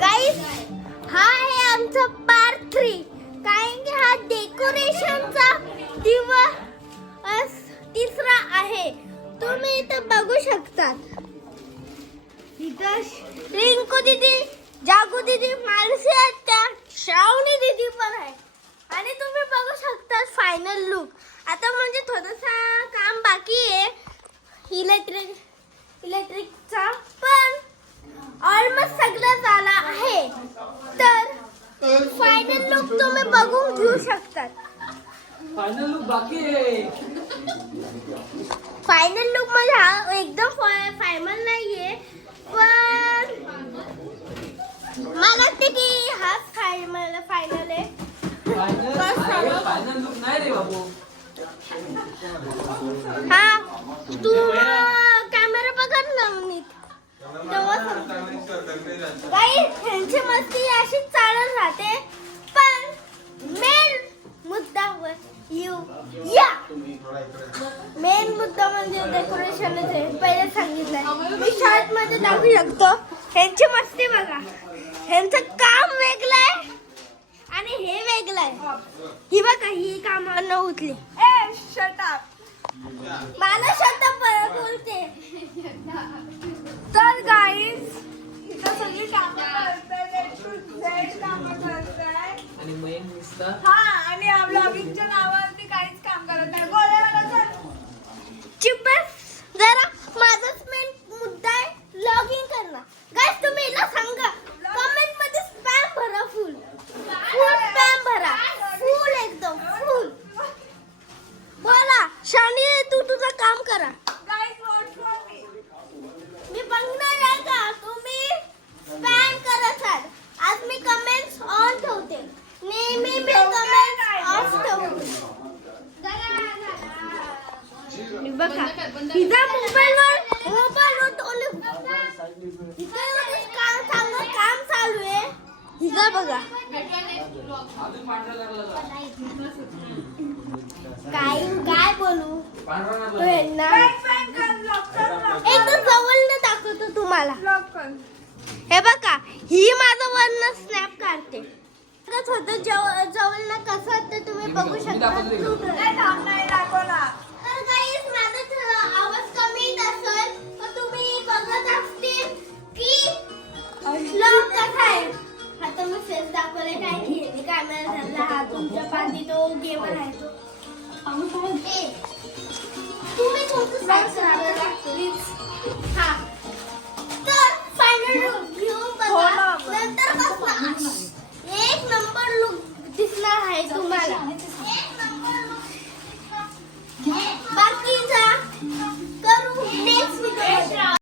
गाईस हा आहे आमचा पार्ट 3 कारण की हा डेकोरेशनचा दिवस तिसरा आहे. तुम्ही इथं बघू शकतात. इथं रिंकू दीदी, जागू दीदी, मानसी आत्या, श्रावणी दीदी पण आहे आणि तुम्ही बघू शकता फायनल लुक. आता म्हणजे थोडंसं काम बाकी आहे इलेक्ट्रिकचा, पण ऑलमोस्ट सगळं झालं आहे. तर फायनल लुक तुम्ही बघून घेऊ शकतात. फायनल लुक बाकी आहे. फायनल लुक म्हणजे हा एकदम फायनल नाहीये, पण मला वाटते की हा फायनल आहे. फायनल लुक नाही रे बाबू. हा तू कॅमेरा पकड ना नीट. काही ह्यांची मस्ती अशीच चालत राहते, पण मेन मुद्दावर या मेन मुद्दा म्हणजे डेकोरेशनच आहे. पहिले सांगितलंय मी शॉर्ट मध्ये दाखवू शकतो. ह्यांची मस्ती बघा. ह्यांचं काम वेगळं आहे आणि हे वेगळं आहे. ही बघा ही कामानं उठली. मला शब्द बोलते. तर गाईज इथं सगळी कामं करताय आणि मयंक दिसता. हा, आणि ब्लॉगिंगच्या नावावरती काहीच काम करत नाही. बोलायला चल. चुप बस जरा. माझाच मेन मुद्दा आहे लॉगिंग करणं. गाइस तुम्ही हिला सांगा कमेंट मध्ये स्पॅम भरा. फुल स्पॅम भरा. फुल एकदम फुल. बोला शानी तू तुझं काम करा. Guys vote for me. मी बघणार आहे का तुम्ही स्पॅम करत आहात. आज मी कमेंट्स ऑन ठेवते. नेहमी मी कमेंट्स ऑफ ठेवते. बघा हिचा मोबाईलवर काम चालू आहे. हिचा बघा काय बोलू एकदम जवळ दाखवतो तुम्हाला. हे बघा ही माझं वर्ण स्नॅप काढते. होतं जवळ कसं ते तुम्ही बघू शकता. नाही दाखवला. तर गाईस माझा आवाज कमी येत असेल तर तुम्ही बघत असतील की ब्लॉग कसा आहे. आता मी फेस दाखवले काय की कॅमेरा धरला. हा तुमच्या पाठी तो गेमर आहे तो. तुम्ही कोणतं प्लीज. हा तर फायनल लुक घेऊन बघा. नंतर कसं एक नंबर लुक दिसणार आहे तुम्हाला.